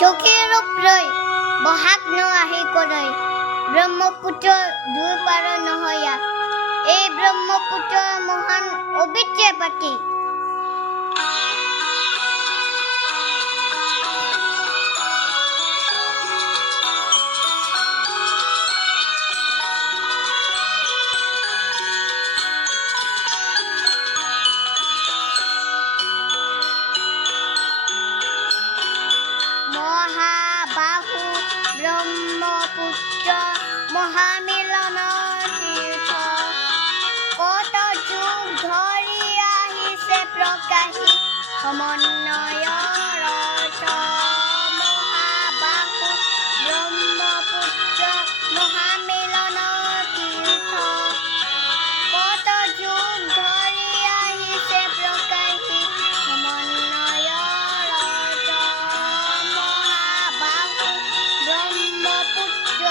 চকীৰ ৰূপলৈ বহাগ নাহি কলৈ ব্ৰহ্মপুত্ৰৰ দুই পাৰ নহয়া এই ব্ৰহ্মপুত্ৰৰ মহান অবিদ্যা পাতি মহাবাহু ব্ৰহ্মপুত্ৰ মহামিলনৰ তীৰ্থ কত যুগ ধৰি আহিছে প্ৰকাশী সমন্বয়ৰ অৰ্থ মহাবাহু ব্ৰহ্মপুত্ৰ মহামিলনৰ তীৰ্থ কত যুগ ধৰি আহিছে প্ৰকাশী সমন্বয়ৰ অৰ্থ মহাবাহু ব্ৰহ্মপুত্ৰ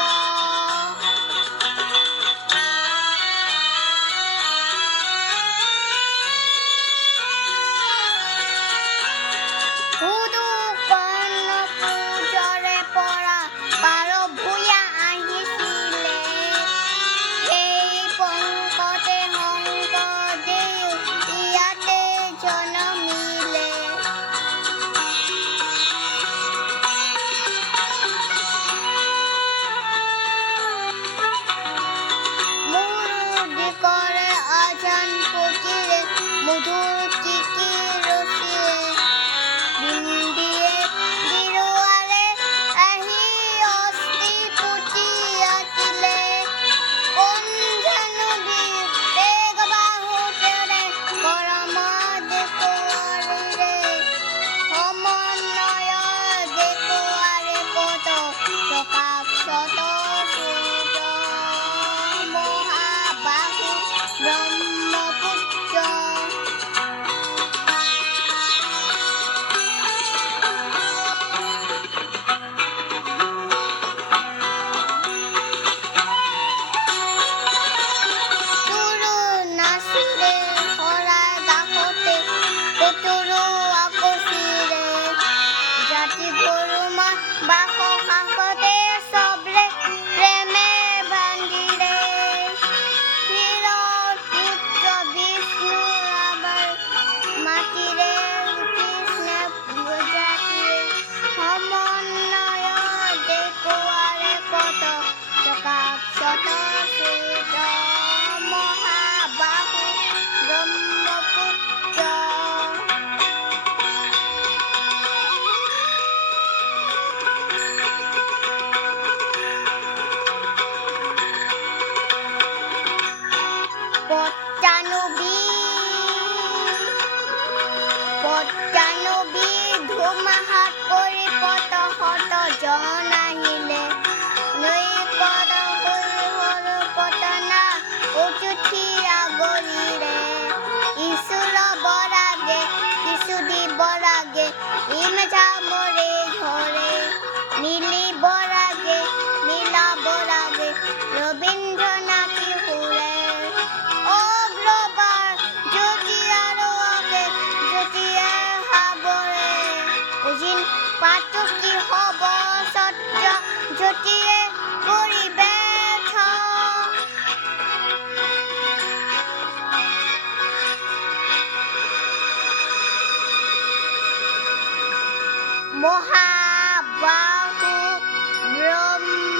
সুদু কৰ্ণকুজৰে পৰা পাৰ ভূঞা আহিছিলে সেই পংকতে শংকৰদেৱ ইয়াতে জনমিলে মুৰুদি কৰে অজান পুতিৰে মধুৰ তিথি ৰচিৰে বিন্দিয়ে বিৰুৱালে আহি অস্থি পুতি আতিলে কোন জানো বেগ বাহু তেৰে কৰম দেখুৱাৰিৰে সমন্বয় দেখুৱাৰে কত প্ৰকাশত সূৰ্য মহাবাহু ব্ৰহ্মপুত্ৰ তুৰু নাচিৰে শৰাই কাষতে কতৰু আকচিৰে জাতি গৰুমা বাস কাষতে চবৰে প্ৰেমে বান্ধিৰে শিৰৰ পুত্ৰ বিষ্ণু ৰাভাৰ মাতিৰে কৃষ্ণে বুজাতিৰে সমন্বয় দেখুৱাৰে কত প্ৰকাশত সূৰ্য মহাবাহু ব্ৰহ্মপুত্ৰ পদ্মানবী ধুমাহাত পৰি পতহত জন আহিলে নৈকত সৰু পতনা উঠুঠি আগৰিৰে ইছুৰ বৰাগে কিছু দিব লাগে ইমেজা মৰে ধৰে নীলি বৰাগে নীলাব লাগে ৰবীন্দ্ৰনাথী সুৰে অগ্ৰবাৰ জ্যোতি আৰু আগে জ্যোতিয়ে সাবৰে উজিন পাতুকি হব সত্ৰ জ্যোতিয়ে পৰিৱেশ মহাবাহু ব্ৰহ্ম